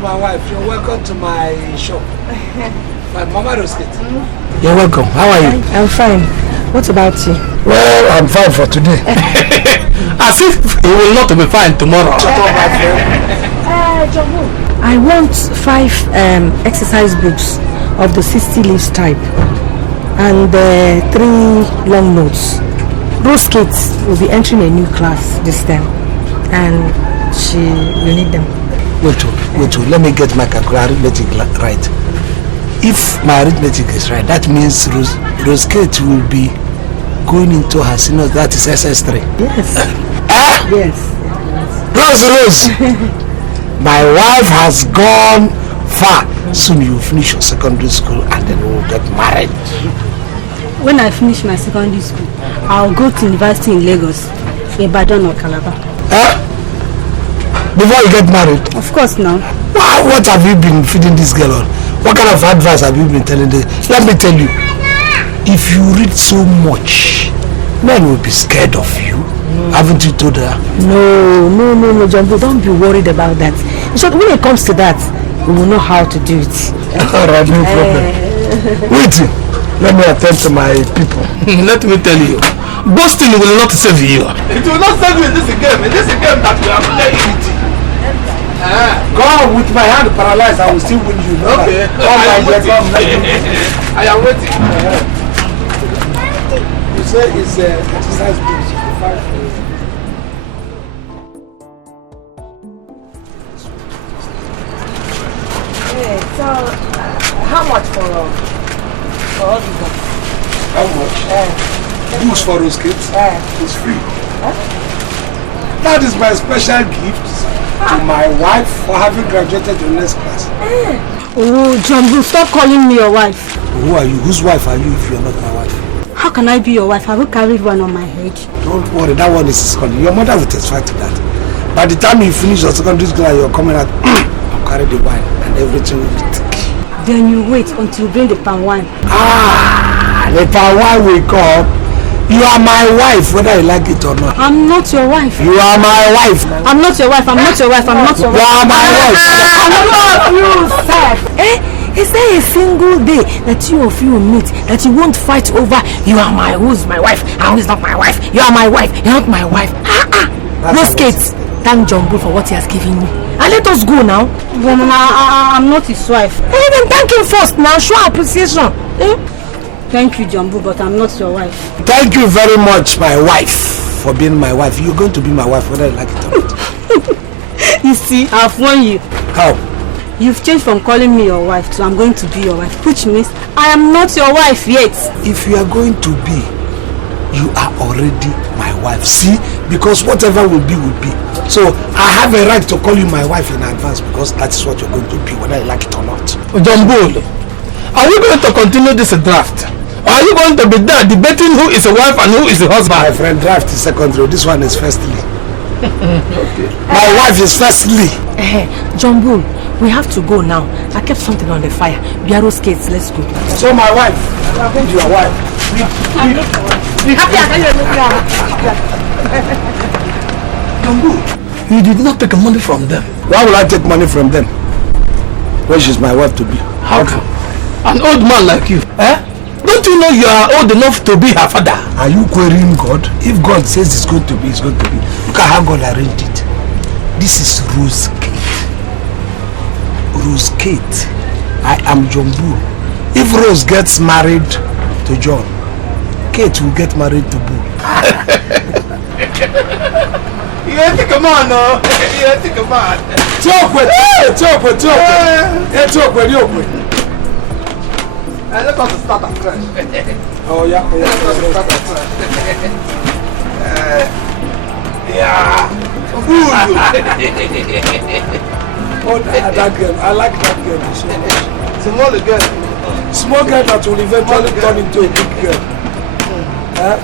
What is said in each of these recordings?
My wife, you're welcome to my shop. My mama Rosket. You're welcome. How are you? I'm fine. What about you? Well, I'm fine for today. As if you will not be fine tomorrow. Jambool. I want 5 exercise books of the 60 leaves type and 3 long notes. Rose Kate will be entering a new class this time and she will need them. Wait, let me get my arithmetic right. If my arithmetic is right, that means Rose Kate will be going into her senior, that is SS3. Yes. Yes. Rose! My wife has gone far. Soon you finish your secondary school and then we'll get married. When I finish my secondary school, I'll go to university in Lagos, Ibadan or Calabar. Before you get married? Of course now. What have you been feeding this girl on? What kind of advice have you been telling her? Let me tell you, if you read so much, men will be scared of you. Haven't you told her? No, Jambool, don't be worried about that. In short, when it comes to that, we will know how to do it. Alright, no problem. Wait, let me attend to my people. Let me tell you, boasting will not save you. It will not save you in this game. In this game that we are playing. Go on with my hand paralyzed, I will still win you. Okay. I am waiting. You say it's exercise books. So, how much for all the books? How much? Books for those kids? It's free. That is my special gift to my wife for having graduated the next class. Oh, Jambool, stop calling me your wife. Who are you? Whose wife are you if you are not my wife? How can I be your wife? Have you carried one on my head? Don't worry, that one is secondary. Your mother will testify to that. By the time you finish your secondary school and you're coming out, I'll carry the wine and everything will be thick. Then you wait until you bring the palm wine. The palm wine will come. You are my wife, whether you like it or not. I'm not your wife. You are my wife. I'm not your wife. I'm not your wife. I'm not your wife. You are my wife. I'm not you, sir. Is there a single day that you of you meet that you won't fight over? You are my, who's my wife and who's not my wife? You are my wife. You're not my wife. Rose Kate, thank Jambool for what he has given me. And let us go now. I'm not his wife. Then thank him first now. Show appreciation. Thank you, Jambool, but I'm not your wife. Thank you very much, my wife, for being my wife. You're going to be my wife whether you like it or not. You see, I've won you. How? You've changed from calling me your wife to I'm going to be your wife, which means I am not your wife yet. If you are going to be, you are already my wife. See? Because whatever will be, will be. So I have a right to call you my wife in advance because that is what you're going to be, whether you like it or not. Jambool, are we going to continue this draft? Or are you going to be there debating who is a wife and who is a husband? My friend, draft is secondary. This one is firstly. Okay. My wife is firstly. Jambool, we have to go now. I kept something on the fire. Biaro skates, let's go. So my wife, I'm going to your wife. Jambool, you did not take money from them. Why will I take money from them? Where is my wife to be? How come? An old man like you. Don't you know you are old enough to be her father? Are you querying God? If God says it's going to be, it's going to be. Look at how God arranged it. This is Rose Kate. Rose Kate. I am Jambool. If Rose gets married to John, Kate will get married to Bull. You ain't think a man, no? You ain't think a man. Talk with. Let us start afresh. Oh, yeah. Let us start afresh. Yeah. Oh, that girl. I like that girl so much. Small girl. Small girl that will eventually turn into a big girl. Huh?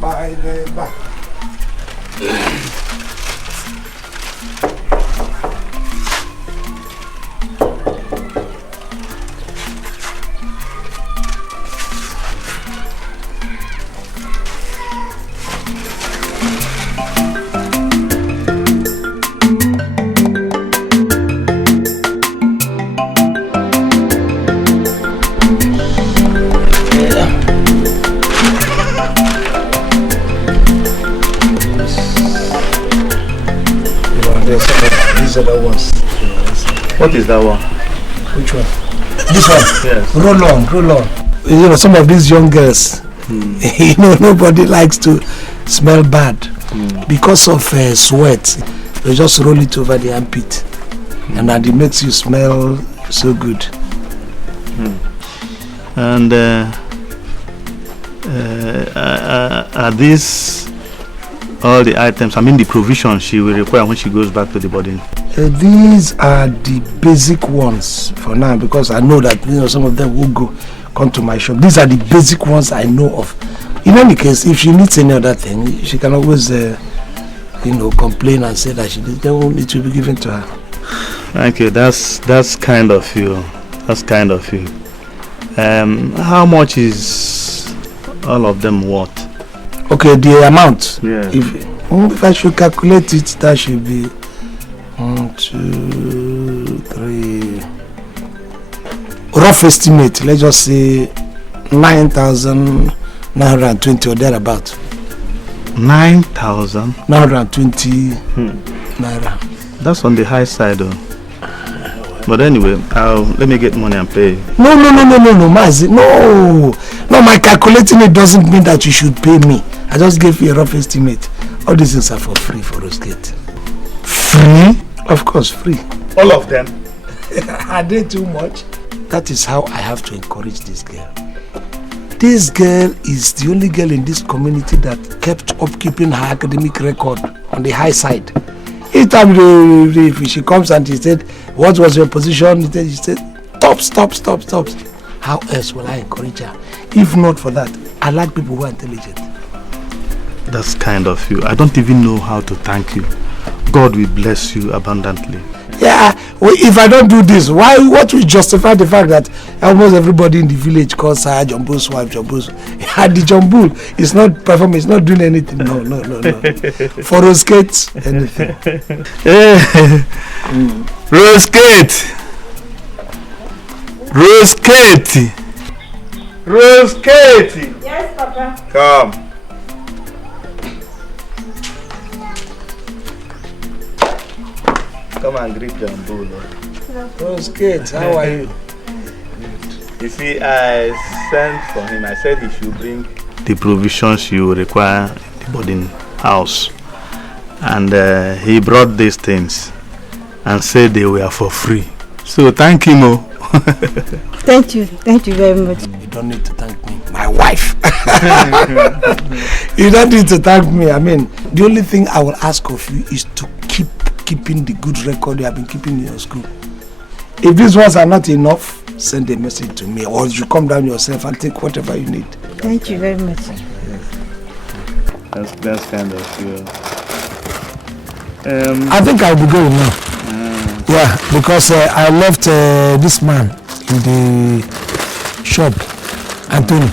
Bye. Other ones. What is that one? Which one? This one? Yes. Roll on. You know, some of these young girls, you know, nobody likes to smell bad. Because of sweat. They just roll it over the armpit. And then it makes you smell so good. And are these all the items, I mean the provisions she will require when she goes back to the boarding? These are the basic ones for now, because I know that, you know, some of them will come to my shop. These are the basic ones I know of. In any case, if she needs any other thing, she can always complain and say that they won't need to be given to her. Thank you. That's kind of you. That's kind of you. How much is all of them worth? Okay, the amount. Yeah. If I should calculate it, that should be 1, 2, 3. Rough estimate. Let's just say 9,920 or thereabout. 9,920 naira. That's on the high side, though. But anyway, let me get money and pay. No, Mazi. No, my calculating it doesn't mean that you should pay me. I just gave you a rough estimate. All these things are for free for Rosgate. Free? Of course, free. All of them? Are they too much? That is how I have to encourage this girl. This girl is the only girl in this community that kept up keeping her academic record on the high side. Each time if she comes and she said, what was your position? She said, tops. How else will I encourage her? If not for that, I like people who are intelligent. That's kind of you. I don't even know how to thank you. God will bless you abundantly. Yeah, well, if I don't do this, what will justify the fact that almost everybody in the village calls her Jambool's wife, Jambool's? And the Jambool is not performing, it's not doing anything. No. For Rosgate, anything. Rosgate. Yes, Papa. Come. Come and greet Jambool. Rosgate, how are you? You see, I sent for him. I said he should bring the provisions you require in the boarding house. And he brought these things and said they were for free. So thank him. Thank you very much. You don't need to thank me. My wife. You don't need to thank me. I mean, the only thing I will ask of you is to keeping the good record you have been keeping in your school. If these ones are not enough, send a message to me, or you come down yourself and take whatever you need. Thank you very much. That's kind of you. I think I'll be going now. Yeah, because I left this man in the shop, Anthony.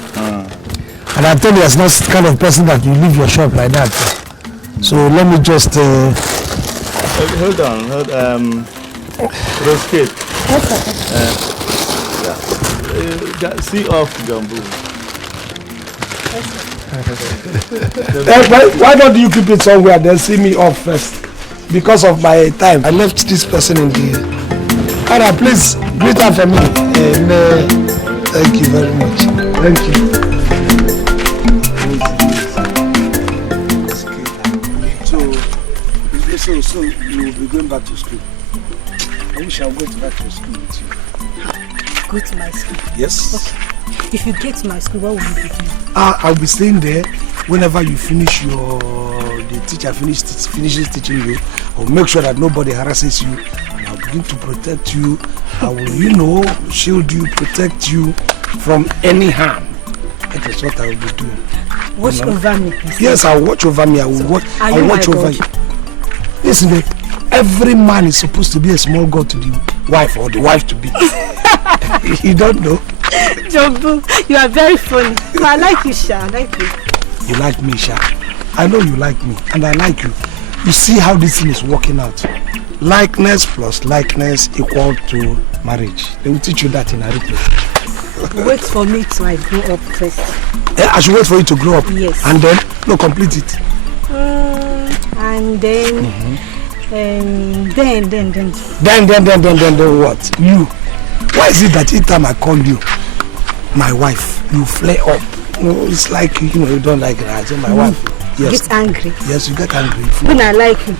And Anthony is not the kind of person that you leave your shop like that. So let me just Hold on. Rosket. See off Jambool. Why don't you keep it somewhere then see me off first? Because of my time. I left this person in the... Alright, please greet her for me. Thank you very much. Thank you. So you will be going back to school. I wish I would go back to school with you. Go to my school? Yes. Okay. If you get to my school, what will you be doing? I'll be staying there whenever you finish the teacher finishes teaching you. I'll make sure that nobody harasses you. And I'll begin to protect you. I will, shield you, protect you from any harm. That is what I will be doing. Watch over me, please. Yes, I'll watch over me. I'll watch over you. Listen, every man is supposed to be a small god to the wife or the wife to be. You don't know? Jambool, you are very funny. I like you, Sha. I like you. You like me, Sha. I know you like me, and I like you. You see how this thing is working out. Likeness plus likeness equal to marriage. They will teach you that in arithmetic. Wait for me till I grow up first. I should wait for you to grow up. Yes. And then, complete it. And then, then what? You. Why is it that each time I call you my wife, you flare up? It's like, you don't like it. I say my wife. Yes. Get angry. Yes, you get angry. When I like you.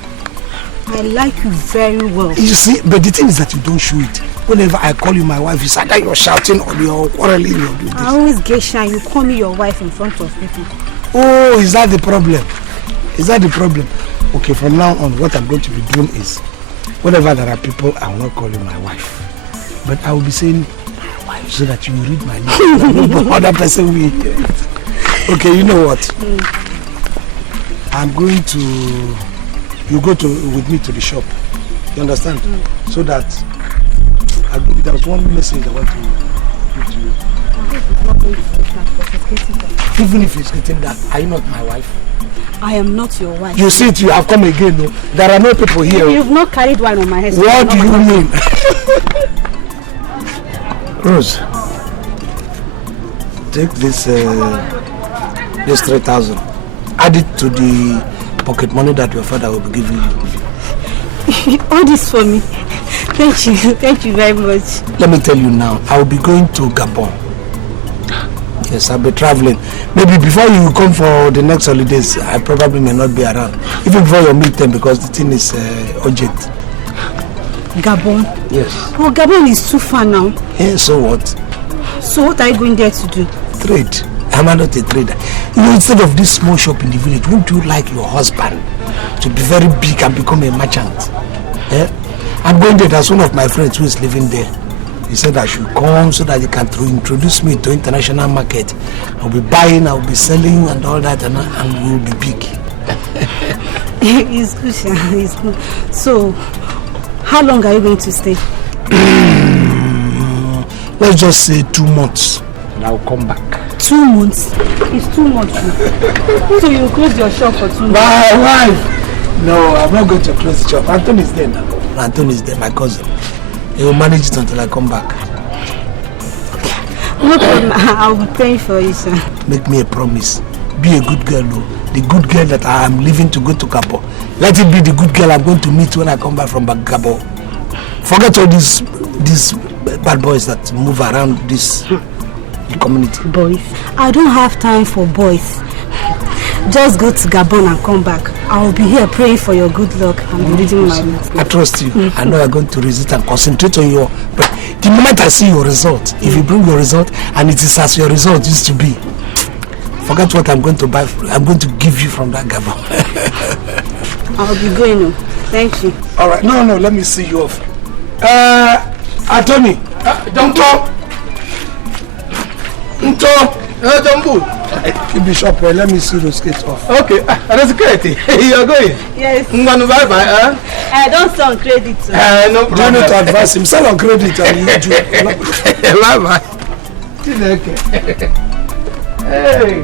I like you very well. You see, but the thing is that you don't show it. Whenever I call you my wife, it's either you're shouting or you're quarreling or doing this. I always get shy. You call me your wife in front of people. Oh, is that the problem? Is that the problem? Okay, from now on, what I'm going to be doing is, whenever there are people, I will not call you my wife. But I will be saying my wife so that you will read my name. No other person will hear it. Okay, you know what? I'm going to... You go with me to the shop. You understand? So that... there's one message I want to give to you. Even if it's getting that, are you not my wife? I am not your wife. You see it, you have come again. No? There are no people here. You've not carried wine on my head. What do you mean? Rose, take this 3,000. Add it to the pocket money that your father will be giving you. All this for me. Thank you very much. Let me tell you now, I will be going to Gabon. Yes, I'll be traveling. Maybe before you come for the next holidays, I probably may not be around. Even before your meet them, because the thing is urgent. Gabon? Yes. Oh, Gabon is too far now. Yeah, so what? So what are you going there to do? Trade. I'm not a trader. Instead of this small shop in the village, wouldn't you like your husband to be very big and become a merchant? Yeah? I'm going there. There's one of my friends who is living there. He said I should come so that he can introduce me to international market. I'll be buying, I'll be selling and all that, and we'll be big. It's good, it's good. So, how long are you going to stay? Let's just say 2 months, and I'll come back. 2 months? It's too much. So you close your shop for 2 months? My wife! No, I'm not going to close the shop. Anthony is there now. Anthony is there, my cousin. He will manage it until I come back. No problem. I will pay for you, sir. Make me a promise. Be a good girl, though. The good girl that I am leaving to go to Gabon. Let it be the good girl I'm going to meet when I come back from Gabon. Forget all these bad boys that move around this community. Boys? I don't have time for boys. Just go to Gabon and come back. I will be here praying for your good luck and be reading my book. I trust you. I know you're going to resist and concentrate on your... But the moment I see your result, if you bring your result and it is as your result used to be, forget what I'm going to buy. I'm going to give you from that Gabon. I'll be going. Thank you. All right. No, let me see you off. Anthony. Don't talk. Jambool. Keep the shop here. Let me see those kids off. Okay, that's great. You are going? Yes. Bye-bye. I don't sell on credit. No problem. Do you need to advise him? Sell on credit and you do. Bye-bye. Hey.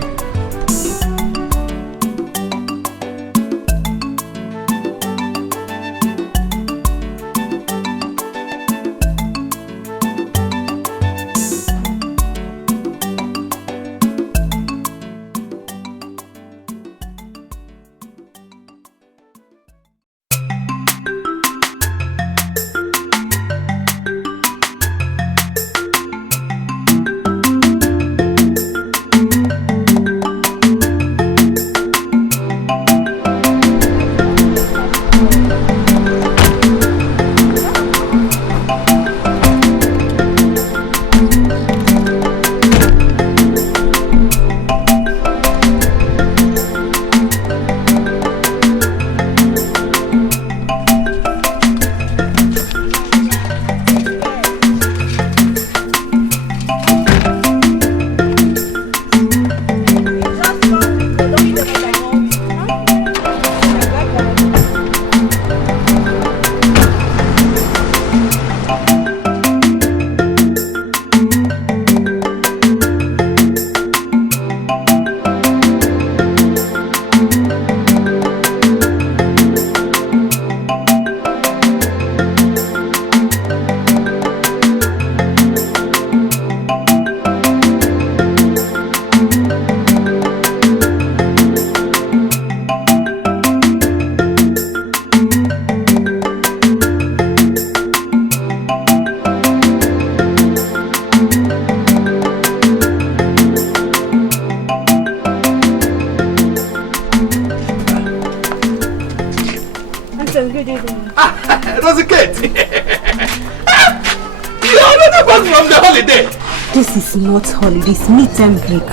This is not holiday, it's mid-term break.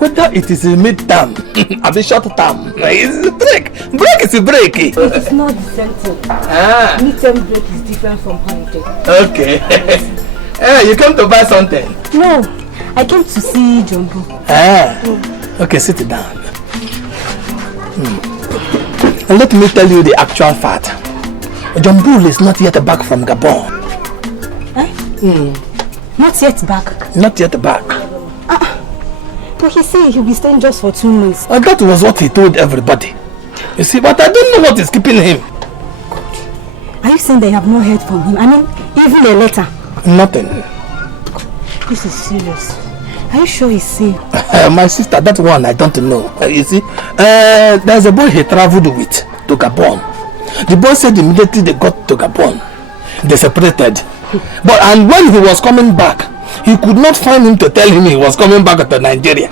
Whether it is a mid-term, or a short term, it's a break. Break is a break. It's not the same thing. Mid-term break is different from holiday. Okay. You came to buy something? No, I came to see Jambool. Okay, sit down. And let me tell you the actual fact. Jambool is not yet back from Gabon. Not yet back? Not yet back. But he said he'll be staying just for 2 months. That was what he told everybody. You see, but I don't know what is keeping him. Are you saying that you have not heard from him? I mean, even a letter? Nothing. This is serious. Are you sure he's safe? My sister, that one I don't know. You see, there's a boy he traveled with to Gabon. The boy said immediately they got to Gabon, they separated. And when he was coming back, he could not find him to tell him he was coming back to Nigeria.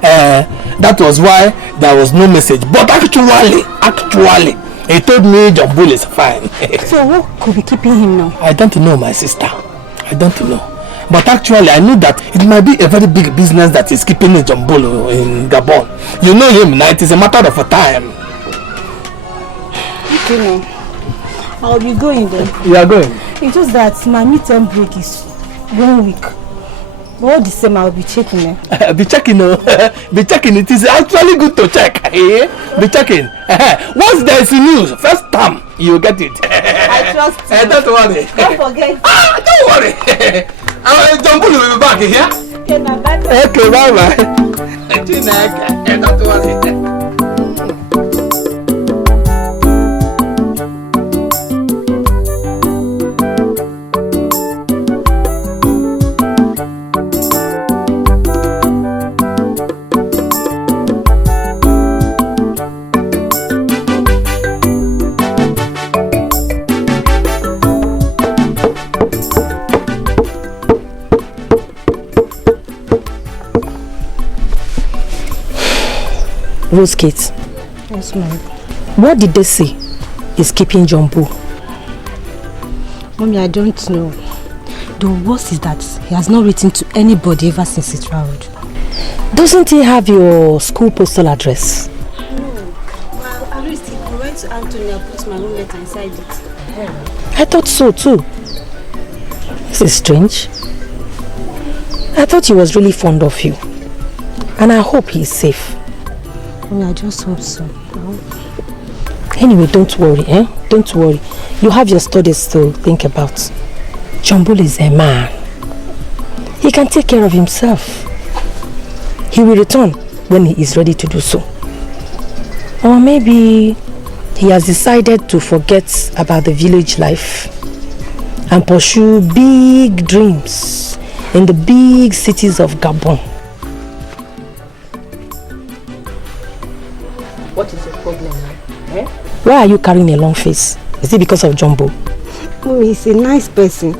That was why there was no message. But actually, he told me Jambool is fine. So what could be keeping him now? I don't know, my sister. I don't know. But actually, I know that it might be a very big business that is keeping Jambool in Gabon. You know him now, it is a matter of a time. Okay, now. I'll be going then. You are going? It's just that my midterm break is 1 week. But all the same, I'll be checking. Be checking, be checking. It is actually good to check. Be checking. Once there is news, first time you get it. I trust you. Don't worry. Don't forget. Don't worry. Jambool will be back here. Okay, now bye bye. Okay, bye bye. Don't worry. Rose Kate. Yes, ma'am. What did they say is keeping Jambool? Mommy, I don't know. The worst is that he has not written to anybody ever since he traveled. Doesn't he have your school postal address? No. Well, at least he went to Anthony and put my own letter inside it. I thought so too. This is strange. I thought he was really fond of you. And I hope he's safe. I just hope so. Anyway, don't worry, Don't worry. You have your studies to think about. Jambool is a man. He can take care of himself. He will return when he is ready to do so. Or maybe he has decided to forget about the village life and pursue big dreams in the big cities of Gabon. What is your problem now? Why are you carrying a long face? Is it because of Jambool? Oh, he's a nice person.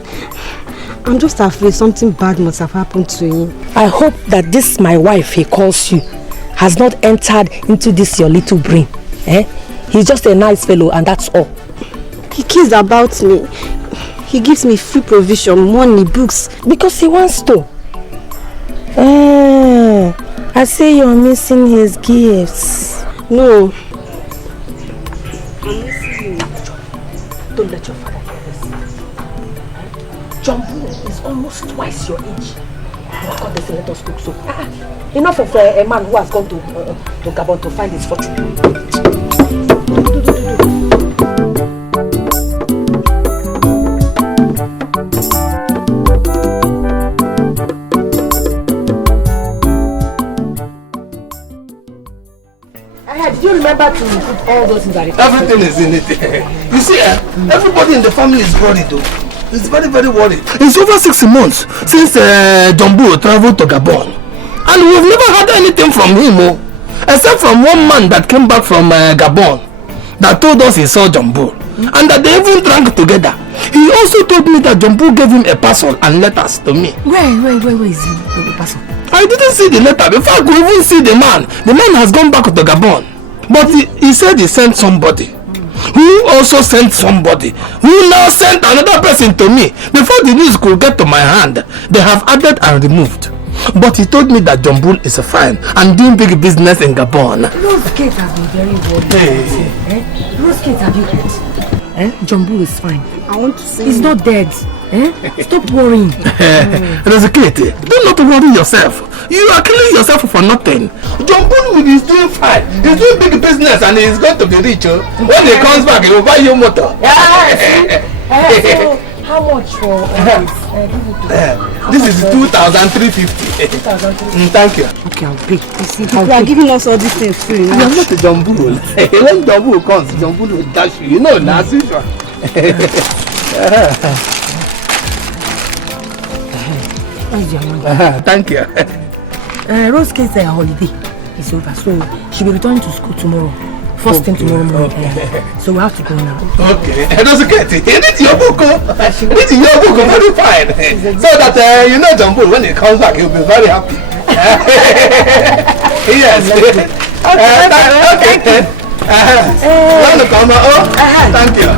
I'm just afraid something bad must have happened to him. I hope that this my wife he calls you has not entered into this your little brain. He's just a nice fellow and that's all. He cares about me. He gives me free provision, money, books. Because he wants to. I say you're missing his gifts. No. I'm missing you. Don't let your father hear this. Jambool is almost twice your age. God, they say let us cook soup. Enough of a man who has gone to Gabon to find his fortune. Did you remember to put all those in the Everything is in it. You see, everybody in the family is worried though. It's very, very worried. It's over 6 months since Jambool traveled to Gabon. And we've never had anything from him, except from one man that came back from Gabon that told us he saw Jambool. And that they even drank together. He also told me that Jambool gave him a parcel and letters to me. Where is the parcel? I didn't see the letter. Before I could even see the man has gone back to Gabon. But he said he sent somebody. who also sent somebody, who now sent another person to me. Before the news could get to my hand, they have added and removed. But he told me that Jambool is fine and doing big business in Gabon. Rose Kate has been very worried. Rose Kate, have you heard? Jambool is fine. I want to see. He's not dead. Stop worrying. Rose Kate, do not worry yourself. You are killing yourself for nothing. Jambool is doing fine. He's doing big business and he's going to be rich. When he comes back, he will buy you a motor. So, how much for this? This is 2,350. Thank you. Okay, I'll pay. You see, You are giving us all these things free You now. are not a Jambool. When Jambool comes, Jambool will dash you. You know, as usual. Where's your money? Thank you. Rose Kate's holiday is over, so she'll be returning to school tomorrow. First thing tomorrow morning. So we have to go now. Okay. Rose Kate, you need your book. This is your book, very fine. So that you know Jambool, when he comes back, he'll be very happy. Yes. Okay. Want to come out? Thank you.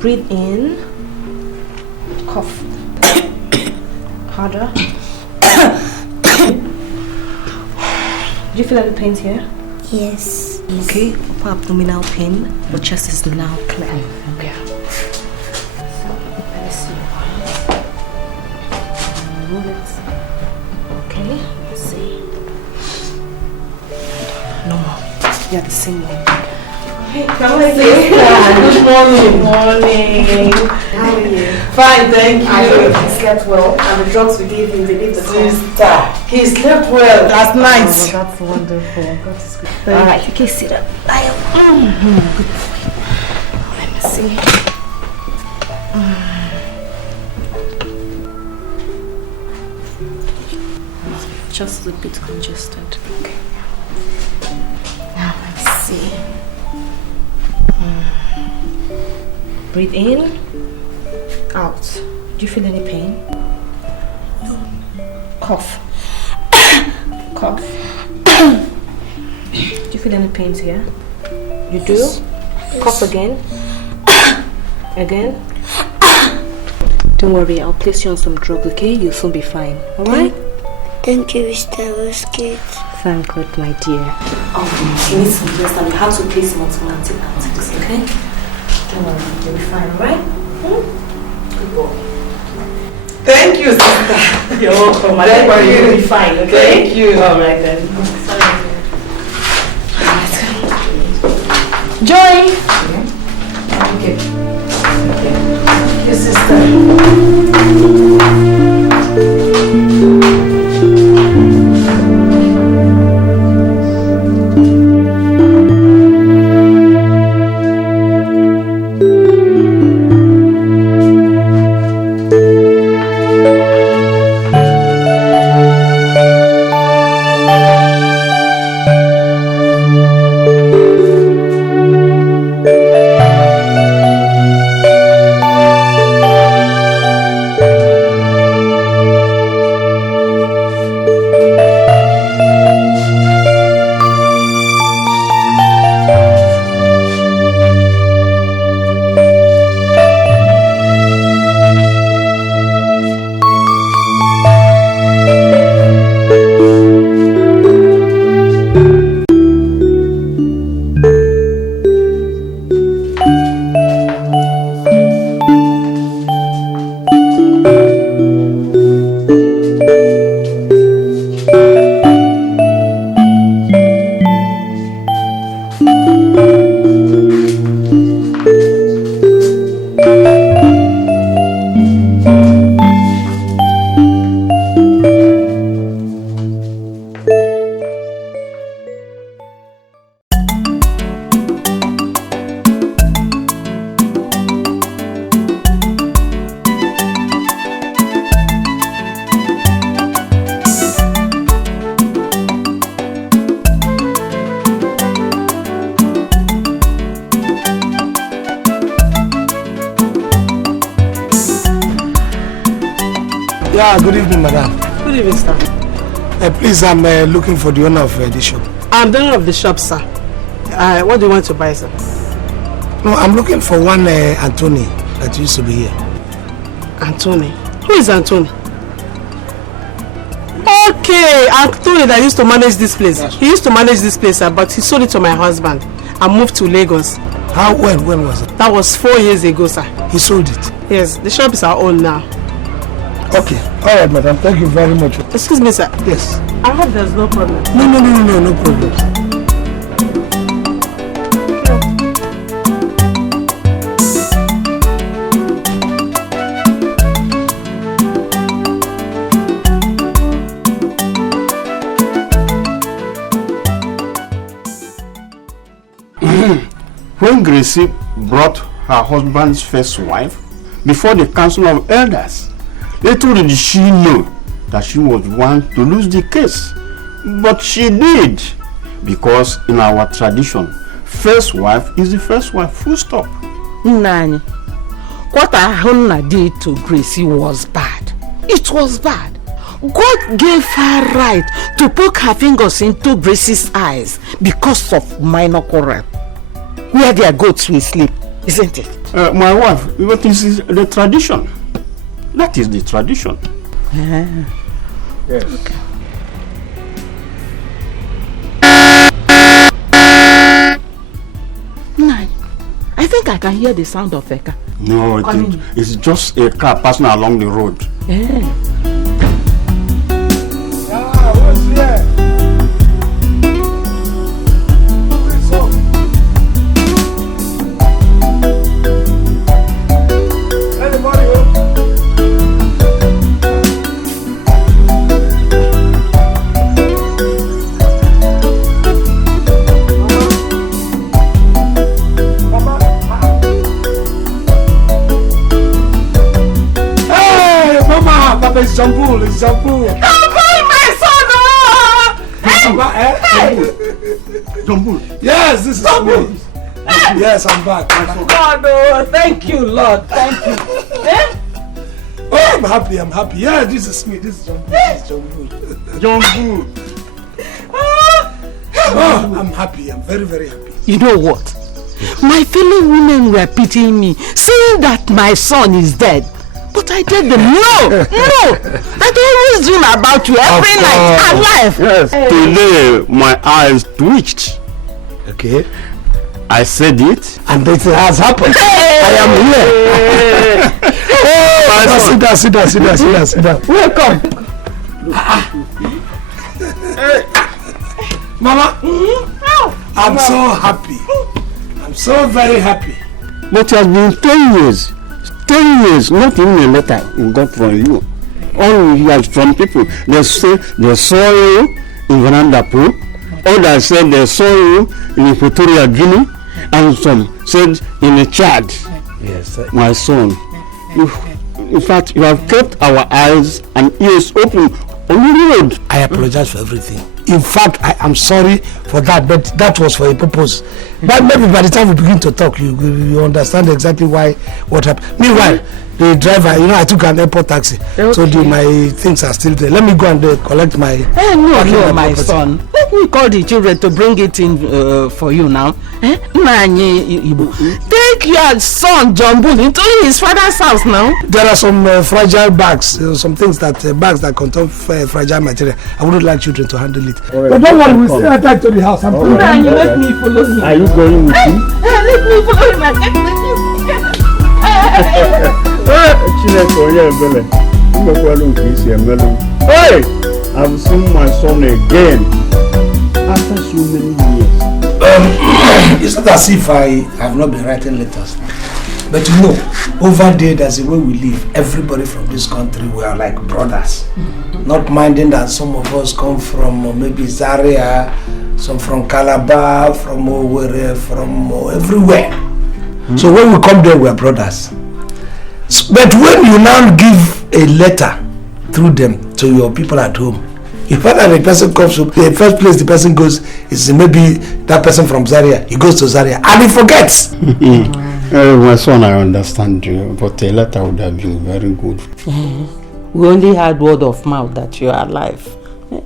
Breathe in, cough, harder. Do you feel any pains here? Yes. Okay, upper abdominal pain, your chest is now clear. Okay. So, let me see your arms. Roll it. Okay, let's see. No more. Yeah, the same way. Hey, come on, good morning. Morning. How are you? Fine, thank you. I hope he slept well. And the drugs we gave him, they did the sister. He slept well last night. Oh, that's wonderful. God is good. All right, okay, sit up. Good. Let me see. Just a bit congested. Okay. Now let's see. Breathe in, out. Do you feel any pain? No. Cough. Cough. Do you feel any pains here? You do? Yes. Cough again. Again. Don't worry, I'll place you on some drugs, okay? You'll soon be fine. Alright? Thank you, Mr. Rosket. Thank God, my dear. Oh, he needs some rest and you have to place him on some antibiotics, okay? Don't worry, you'll be fine, alright? Good boy. Thank you, sister. You're welcome. Don't worry, you'll be fine, okay? Thank you. Alright then. Joy! Okay. Thank you, sister. Yeah, good evening, madam. Good evening, sir. Please, I'm looking for the owner of the shop. I'm the owner of the shop, sir. What do you want to buy, sir? No, I'm looking for one Anthony that used to be here. Anthony? Who is Anthony? Okay, Anthony that used to manage this place. He used to manage this place, sir, but he sold it to my husband and moved to Lagos. How? When was it? That was 4 years ago, sir. He sold it? Yes, the shop is our own now. Okay. All right, madam. Thank you very much. Excuse me, sir. Yes. I hope there's no problem. No problem. When Gracie brought her husband's first wife before the council of elders, little did she know that she was one to lose the case. But she did, because in our tradition, first wife is the first wife, full stop. Nani, what Ahunna did to Gracie was bad. It was bad. God gave her right to poke her fingers into Gracie's eyes because of minor quarrel. Where their goats will sleep, isn't it? My wife, what is the tradition? That is the tradition. Yes. Okay. Nine. I think I can hear the sound of a car. No, it's just a car passing along the road. What's here? Anybody home? Papa, it's Jambool, it's Jambool. Jambool, my son! Jambool. Yes, this is me. Yes, I'm back. God, oh, thank you, Lord. Thank you. Oh, I'm happy. Yeah, this is me. This is Jambool. Johnbull. Oh, I'm happy. I'm very, very happy. You know what? My fellow women were pitying me, saying that my son is dead. But I told them, no, that always dream about you every night, alive. Yes, today my eyes twitched. Okay. I said it. And it has happened. I am here. Sit down. Welcome. Mama, I'm so happy. I'm so very happy. But it has been 10 years. 10 years, not even a letter we got from you. All we hear from people, they say they saw you in Vanandapu. Others said they saw you in Equatorial Guinea. And some said in Chad. Yes, sir. My son, in fact, you have kept our eyes and ears open on the road. I apologize for everything. In fact, I am sorry for that, but that was for a purpose. But maybe by the time we begin to talk, you understand exactly what happened. Meanwhile, the driver, I took an airport taxi, so my things are still there. Let me go and collect my. No, my son. Let me call the children to bring it in for you now. Take your son Jambool into his father's house now. There are some fragile bags, some things bags that contain fragile material. I wouldn't like children to handle it. Right. But don't worry, we'll stay attached to the house. You let me follow him. Are you going with him? Let me follow him. Hey! I've seen my son again after so many years. It's not as if I have not been writing letters. But over there's a way we live. Everybody from this country, we are like brothers. Not minding that some of us come from maybe Zaria, some from Calabar, from Owoh, from everywhere. So when we come there, we are brothers. But when you now give a letter through them to your people at home, if the person comes to the first place the person goes is maybe that person from Zaria. He goes to Zaria and he forgets. My son, I understand you, but a letter would have been very good. We only had word of mouth that you are alive.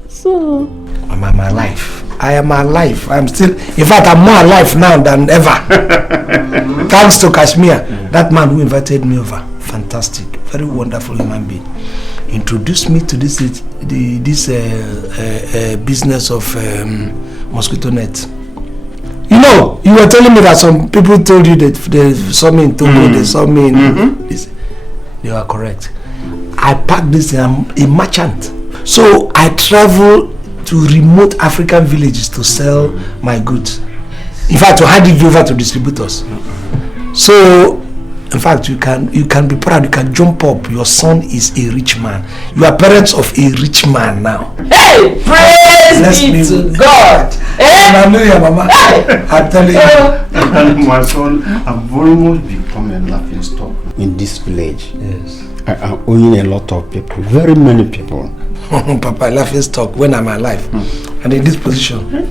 So I'm alive. I am alive. I'm still, in fact, I'm more alive now than ever. Thanks to Kashmir, that man who invited me over. Fantastic, very wonderful human being. Introduced me to this business of mosquito net. You were telling me that some people told you that they saw me in Togo, they saw me in this. They were correct. I packed this, I'm a merchant. So I travel to remote African villages to sell my goods. In fact, to hand it over to distributors. So, in fact, you can be proud, you can jump up. Your son is a rich man. You are parents of a rich man now. Hey, praise be to God. Hallelujah, Mama. I'm telling you. And my son, I've almost become a laughing stock in this village. Yes. I am owning a lot of people, very many people. Papa, laughing stock when I'm alive and in this position.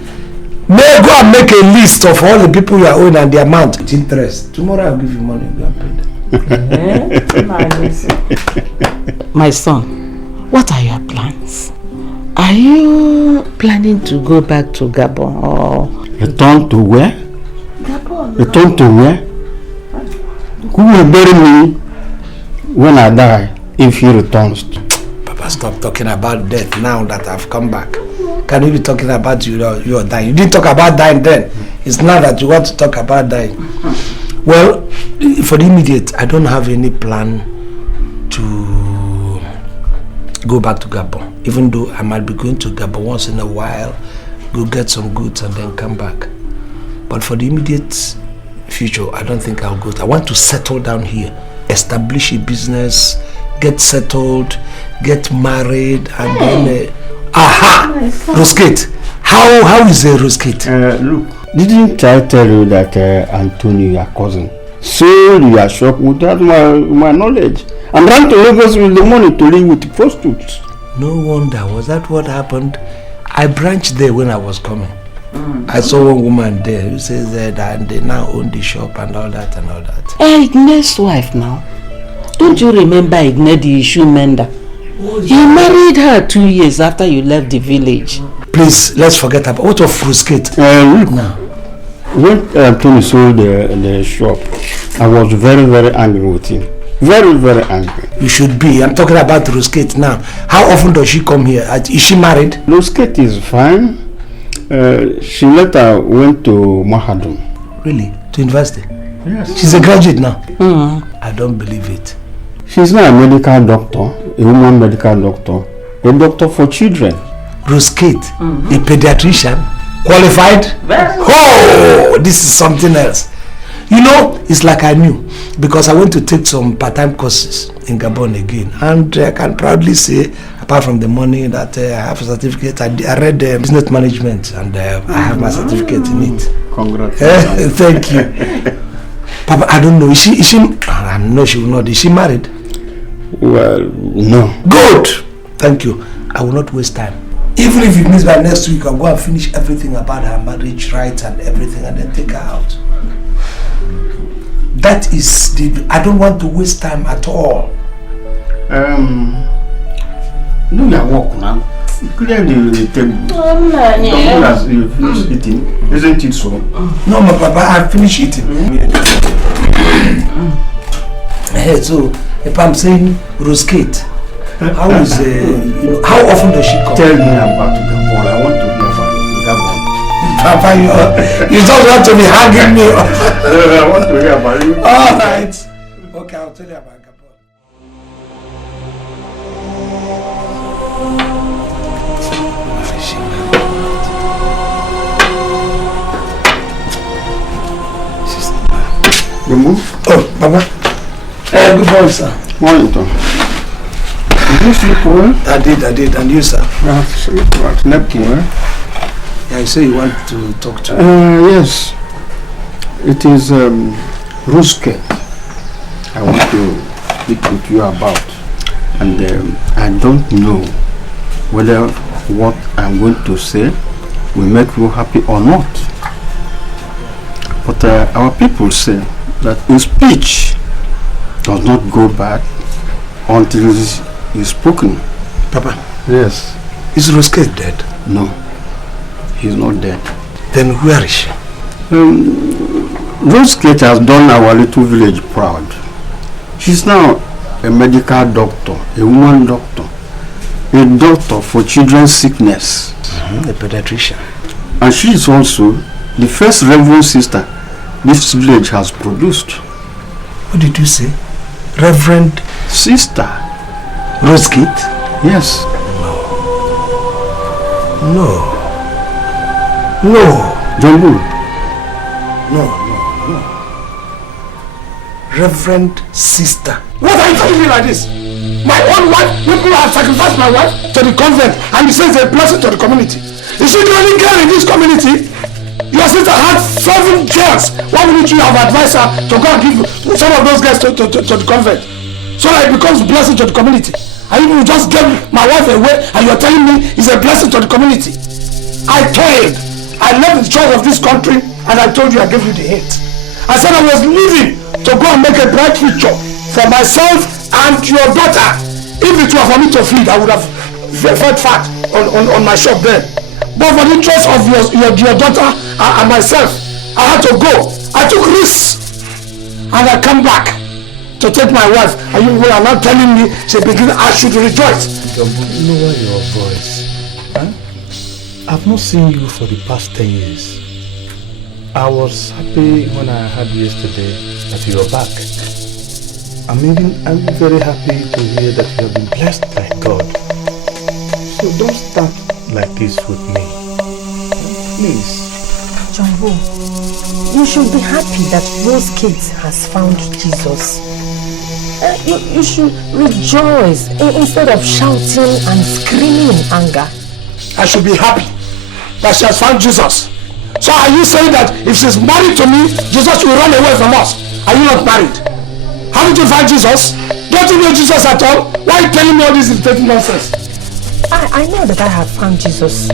May go and make a list of all the people you are owing and the amount with interest. Tomorrow I'll give you money. You are paid. My son, what are your plans? Are you planning to go back to Gabon or return to where? Gabon. Return to where? Who will bury me when I die if he returns? Papa, stop talking about death now that I've come back. Can you be talking about you are dying? You didn't talk about dying then. It's now that you want to talk about dying. Well, for the immediate, I don't have any plan to go back to Gabon. Even though I might be going to Gabon once in a while, go get some goods and then come back. But for the immediate future, I don't think I'll go. I want to settle down here, establish a business, get settled, get married, and then Ruskate. How is a Ruskate? Look, didn't I tell you that Antonio, your cousin, sold your shop without my knowledge? I'm trying to Lagos with the money to live with prostitutes. No wonder. Was that what happened? I branched there when I was coming. I saw one woman there who says that they now own the shop and all that and all that. Igne's wife now. Don't you remember Igne the issue mender? You married her 2 years after you left the village. Please, let's forget about what of Ruskate. Look, now, when Tony sold the shop, I was very, very angry with him. Very, very angry. You should be. I'm talking about Ruskate now. How often does she come here? Is she married? Ruskate is fine. She later went to Mahadum. Really? To university? Yes. She's a graduate now? I don't believe it. She's not a medical doctor, a woman medical doctor, a doctor for children. Rose Kate, a pediatrician, qualified? Oh, this is something else. You know, it's like I knew, because I went to take some part-time courses in Gabon again, and I can proudly say, apart from the money, that I have a certificate. I read business management, and I have my certificate in it. Congratulations. Thank you. Papa, I don't know, is she, I know she will not, is she married? Well, no. Good! Thank you. I will not waste time. Even if it means by next week, I'll go and finish everything about her marriage rights and everything, and then take her out. That is I don't want to waste time at all. No, you walk now. Clear the table. Jambool has finished eating, isn't it so? No, my papa, I've finished eating. So, if I'm saying Rose Kate, how is how often does she come? Tell me about Jambool. I want to hear from Gabon. Papa, you don't want to be hugging me. I want to hear about you. All right. Okay, I'll tell you about Gabon. Jambool? Oh, Papa. Good morning, sir. Morning, Tom. Did you sleep well? I did. And you, sir? Sleep well. Slept well. Yeah, you say you want to talk to me. Yes. It is Rose Kate I want to speak with you about. And I don't know whether what I'm going to say will make you happy or not. But our people say that in speech does not go bad until it is spoken. Papa? Yes. Is Rose Kate dead? No. He's not dead. Then where is she? Rose Kate has done our little village proud. She's now a medical doctor, a woman doctor, a doctor for children's sickness. A pediatrician. And she is also the first reverend sister this village has produced. What did you say? Reverend Sister. Rose Kate? Yes. No. Jambool. No. Reverend sister. What are you telling me like this? My own wife, people have sacrificed my wife to the convent, and he says a blessing to the community. Is she the only girl in this community? Your sister had 7 girls. Why wouldn't you have advised her to go and give some of those girls to the convent, so that it becomes a blessing to the community? And you just gave my wife away, and you're telling me it's a blessing to the community? I told. I left the church of this country, and I told you, I gave you the hint. I said I was leaving to go and make a bright future for myself and your daughter. If it were for me to feed, I would have fed fat on my shop then. But for the interest of your daughter and myself, I had to go. I took risks, and I come back to take my wife. And you are now telling me I should rejoice. Jambool, lower your voice. Huh? I've not seen you for the past 10 years. I was happy when I heard yesterday that you are back. I'm very happy to hear that you have been blessed by God. So don't start like this with me. Please. Johnbull, you should be happy that Rose Kate has found Jesus. You should rejoice instead of shouting and screaming in anger. I should be happy that she has found Jesus. So are you saying that if she's married to me, Jesus will run away from us? Are you not married? Haven't you found Jesus? Don't you know Jesus at all? Why are you telling me all this irritating nonsense? I know that I have found Jesus,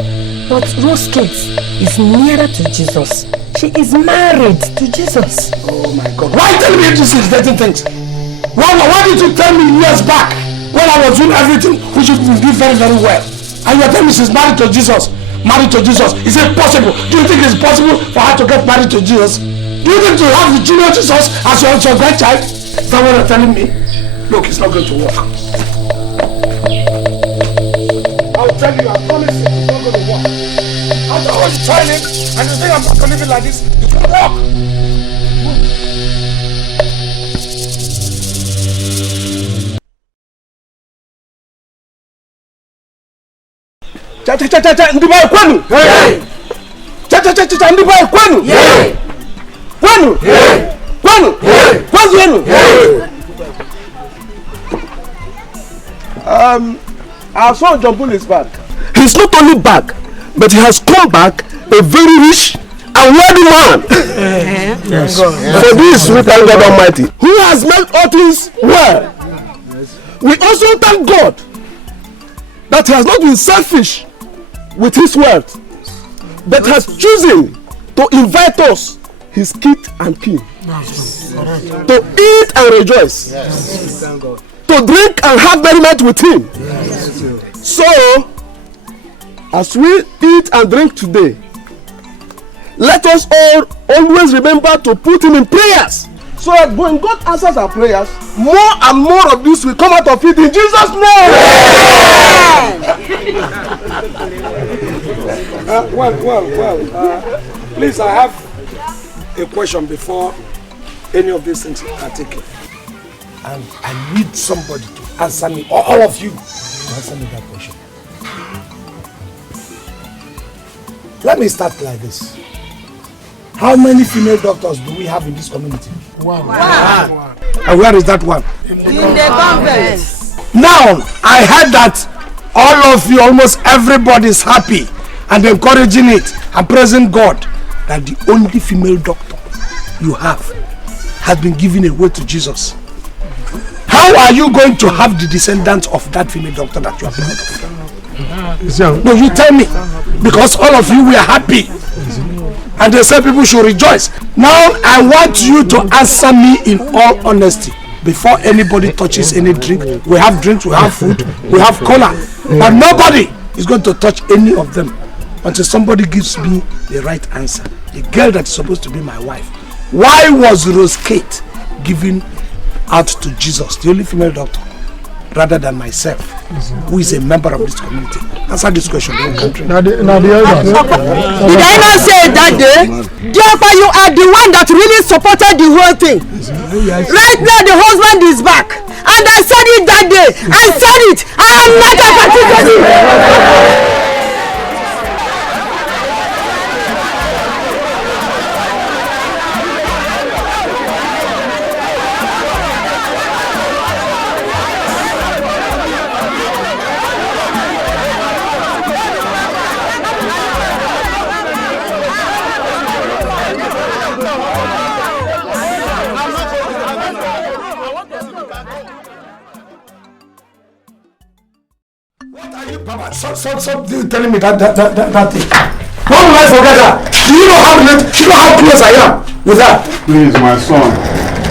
but Rose Kate is nearer to Jesus. She is married to Jesus. Oh my God. Why are you telling me these irritating things? Why did you tell me years back when I was doing everything which you did very, very well? And you are telling me she's married to Jesus? Married to Jesus? Is it possible? Do you think it's possible for her to get married to Jesus? Do you think to have the junior Jesus as your grandchild? Is that what you're telling me? Look, it's not going to work. I'll tell you, I promise you, it's not going to work. After all you trying it, and you think I'm not going to live it like this, it won't work. Cha-cha-cha-cha, ndiba kwenu. Cha-cha-cha-cha, ndiba kwenu. Kwenu. Kwenu. Kwenu. Our son Jambool is back. He's not only back, but he has come back a very rich and wealthy man. Yes. For this we thank God Almighty, who has made all things well. We also thank God that he has not been selfish with his wealth, but has chosen to invite us, his kith and kin, to eat and rejoice, to drink and have merriment with him. So, as we eat and drink today, let us all always remember to put him in prayers, so that when God answers our prayers, more and more of this will come out of it in Jesus' name. Please, I have a question before any of these things are taken. And I need somebody to answer me, or all of you to answer me that question. Let me start like this. How many female doctors do we have in this community? One. And where is that one? In the convent. Now, I heard that all of you, almost everybody is happy and encouraging it and praising God that the only female doctor you have has been given away to Jesus. How are you going to have the descendants of that female doctor that you have been? No, you tell me. Because all of you were happy. And they said people should rejoice. Now I want you to answer me in all honesty. Before anybody touches any drink, we have drinks, we have food, we have cola. But nobody is going to touch any of them until somebody gives me the right answer. The girl that's supposed to be my wife. Why was Rose Kate given out to Jesus, the only female doctor, rather than myself, who is a member of this community? Answer this question. Did I not say that day? Therefore, you are the one that really supported the whole thing. Right now, the husband is back, and I said it that day. I said it. I am not a participant. Stop telling me that thing. How will I forget her? Do you know how close I am with her? Please, my son.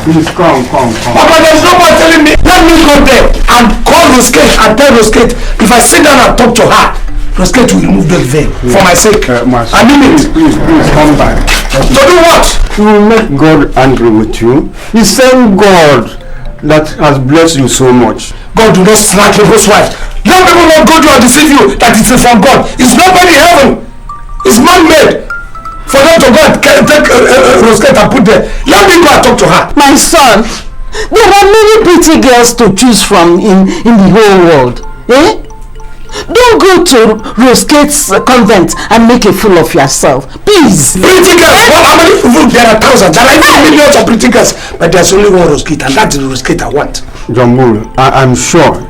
Please, come. Papa, there's no one telling me. Let me go there and call Roskate and tell Roskate if I sit down and talk to her, Roskate will remove the veil for my sake. My son, I mean it. Please, come back. To do what? To make God angry with you. The same God that has blessed you so much. God do not snatch people's wives. Young people not go to and deceive you that it's from God. It's nobody in heaven. It's man-made. For them to go and take Roskate and put there. Let me go and talk to her. My son, there are many pretty girls to choose from in the whole world. Eh? Don't go to Roskate's convent and make a fool of yourself. Please. Pretty girls? Well, how many? There are thousands. There are even millions of pretty girls. But there's only one Roskate, and that is the Roskate I want. Jambool, I'm sure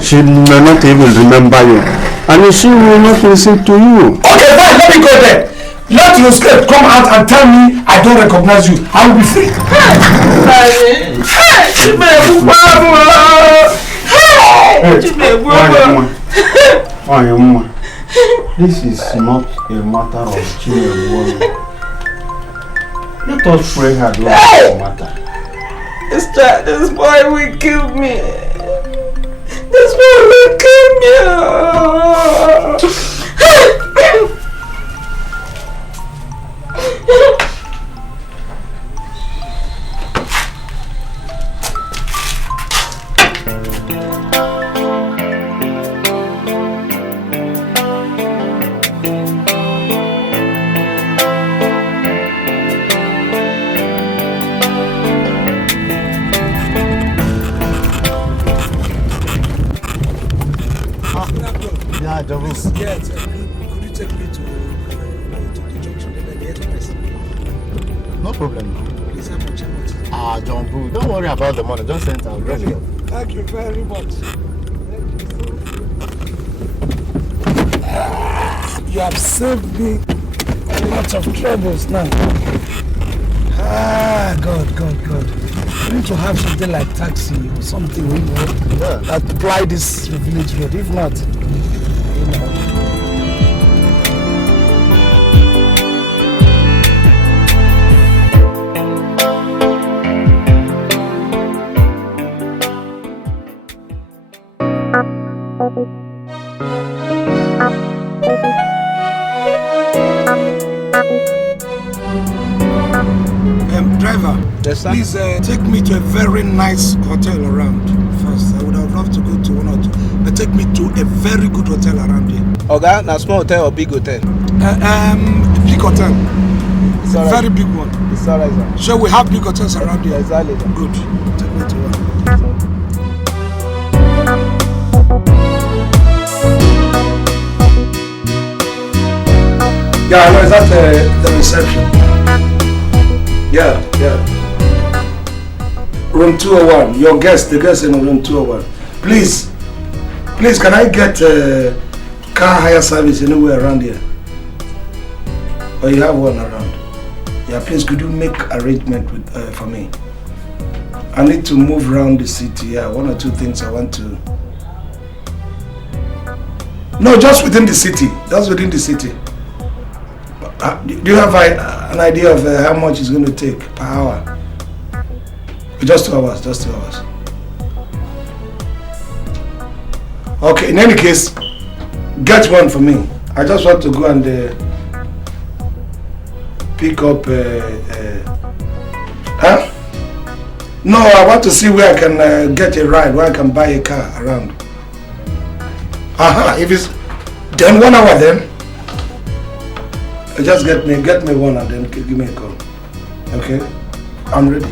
she may not even remember you. And she will not listen to you. Okay, fine. Let me go there. Let Roskate come out and tell me I don't recognize you. I will be free. This is not a matter of children. Let us pray her to matter. This boy will kill me. This boy will kill me. take me to the junction and then the express. No problem. Please, how much? Jambool, don't worry about the money. Just send out. Really? Thank you very much. You have saved me a lot of troubles now. God. We need to have something like taxi or something, you know, that ply this village road. If not, you know. Driver, yes, sir? Please take me to a very nice hotel around first. I would have loved to go to one or two, but take me to a very good hotel around here. Okay, now small hotel or big hotel? Big hotel. It's all right. Very big one. It's alright, sir. Sure, we have big hotels around here. Exactly. Good. Take me to one. Yeah, I know, is that the reception? Yeah. Room 201. Your guest, the guest in room 201. Please, can I get car hire service anywhere around here? Or you have one around? Yeah, please, could you make arrangement with for me? I need to move around the city. Yeah, one or two things I want to. No, just within the city. Just within the city. Do you have an idea of how much it's going to take per hour? Just 2 hours, just 2 hours. Okay, in any case, get one for me. I just want to go and pick up... huh? No, I want to see where I can get a ride, where I can buy a car around. If it's... Then 1 hour then. Just get me one and then give me a call. Okay? I'm ready.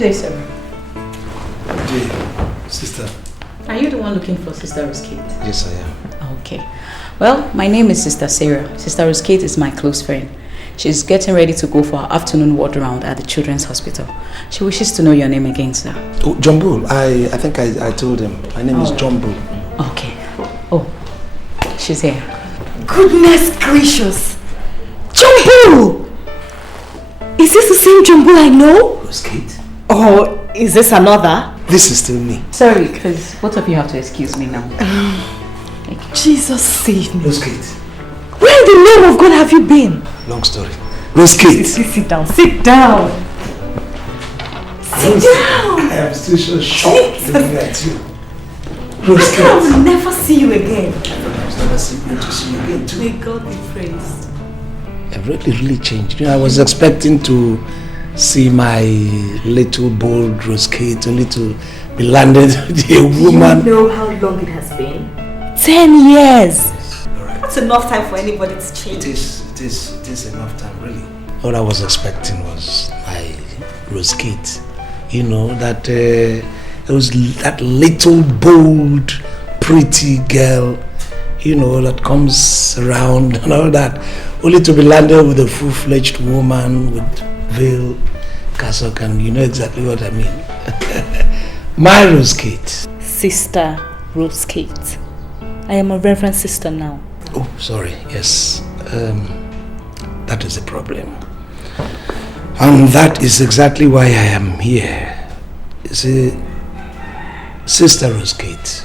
day, sir. Good day, sister. Are you the one looking for Sister Roskate? Yes, I am. Okay. Well, my name is Sister Sarah. Sister Roskate is my close friend. She's getting ready to go for her afternoon ward round at the Children's Hospital. She wishes to know your name again, sir. Oh, Jambool. I think I told him. My name is Johnbull. Okay. Oh, she's here. Goodness gracious! Jambool! Is this the same Jambool I know? Roskate? Or is this another? This is still me. Sorry, please. Both of you have to excuse me now. Jesus save me. Roskate. Where in the name of God have you been? Long story. Roskate. Sit down. Sit down. Sit down. I am still so shocked looking at you. Roskate. I will never see you again. I was never going to see you again too. May God be praised. I've really changed. You know, I was expecting to see my little bold Roskate only to be landed with a woman. Do you know how long it has been? 10 years. That's enough time for anybody to change. It is enough time, really. All I was expecting was my Roskate. You know, that it was that little bold, pretty girl, you know, that comes around and all that, only to be landed with a full-fledged woman with veil, cassock, and you know exactly what I mean. My Roskate. Sister Roskate. I am a reverend sister now. Oh, sorry, yes. That is the problem. And that is exactly why I am here. You see, Sister Roskate,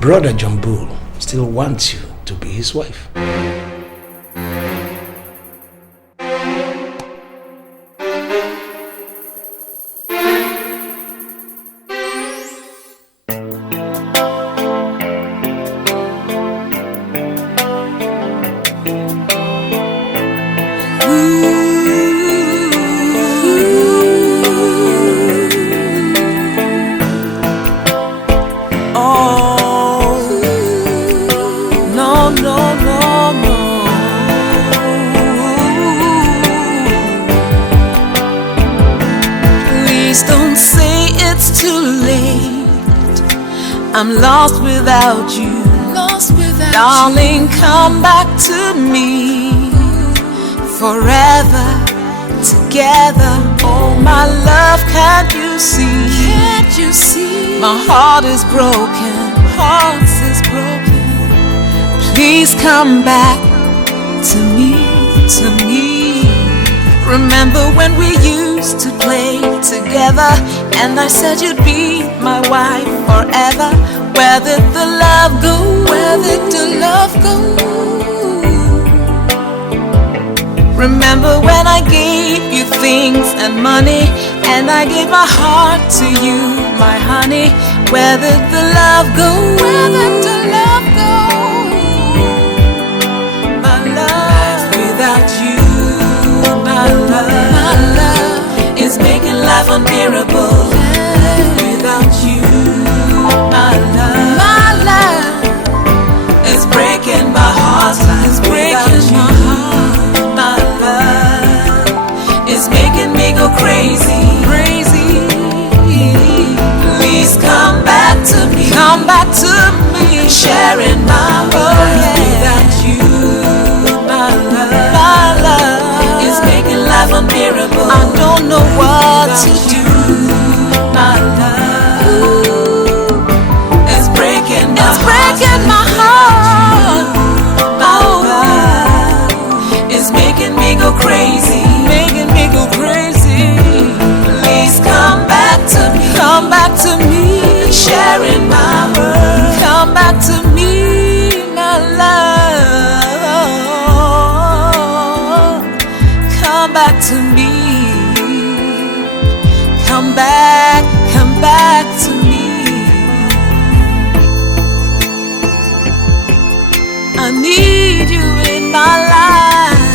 Brother Jambool still wants you to be his wife. I'm lost without you. Darling, come back to me. Forever together. Oh, my love, can't you see? Can't you see? My heart is broken. Heart is broken. Please come back to me, to me. Remember when we used to play together, and I said you'd be my wife forever. Where did the love go? Where did the love go? Remember when I gave you things and money, and I gave my heart to you, my honey. Where did the love go? Where did the love go? My love, without you, my love is making life unbearable. Without you, my love is breaking my heart. It's breaking my heart. My love is making me go crazy, crazy. Please come back to me. Come back to me. Sharing my world. Without you, my love is making life unbearable. I don't know what to do. My love is breaking my heart. It's breaking my heart. My love is making me go crazy. Making me go crazy. Please come back to me. Come back to me. Sharing my world. Come back to me, my love. Come back to me. Come back to me. I need you in my life,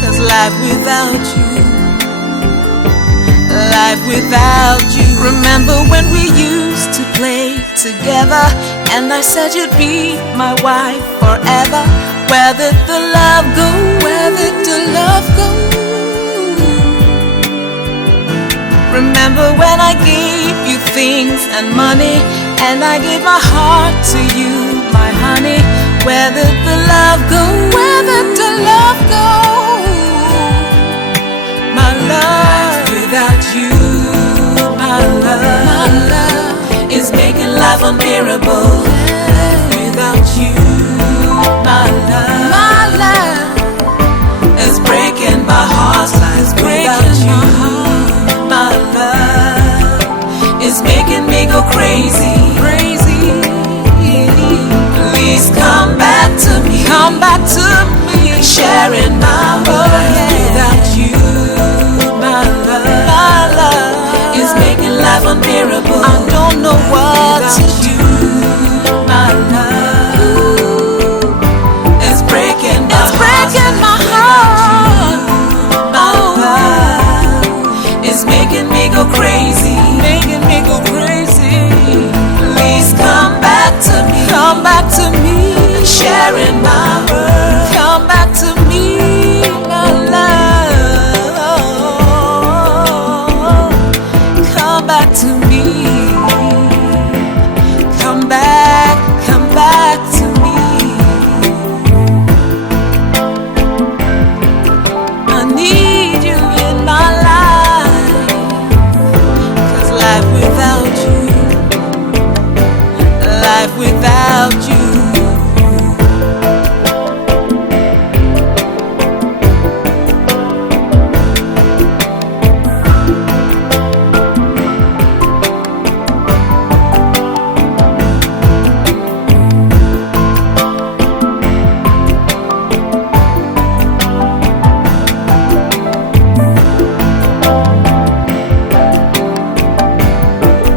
'cause life without you. Remember when we used to play together, and I said you'd be my wife forever. Where did the love go? Where did the love go? Remember when I gave you things and money, and I gave my heart to you, my honey. Where did the love go? Where did the love go? My love, without you, my love is making life unbearable. Without you, my love is breaking my heart. Is breaking my heart. My love is making me go crazy. Please come back to me. Come back to me. Sharing my world. Without you, my love is making life unbearable. I don't know what to do. My love is breaking my heart. My love is making me go crazy. Making me go crazy. Please come back to me. Come back to me. Sharing my world. Come back to me, my love. Come back to me.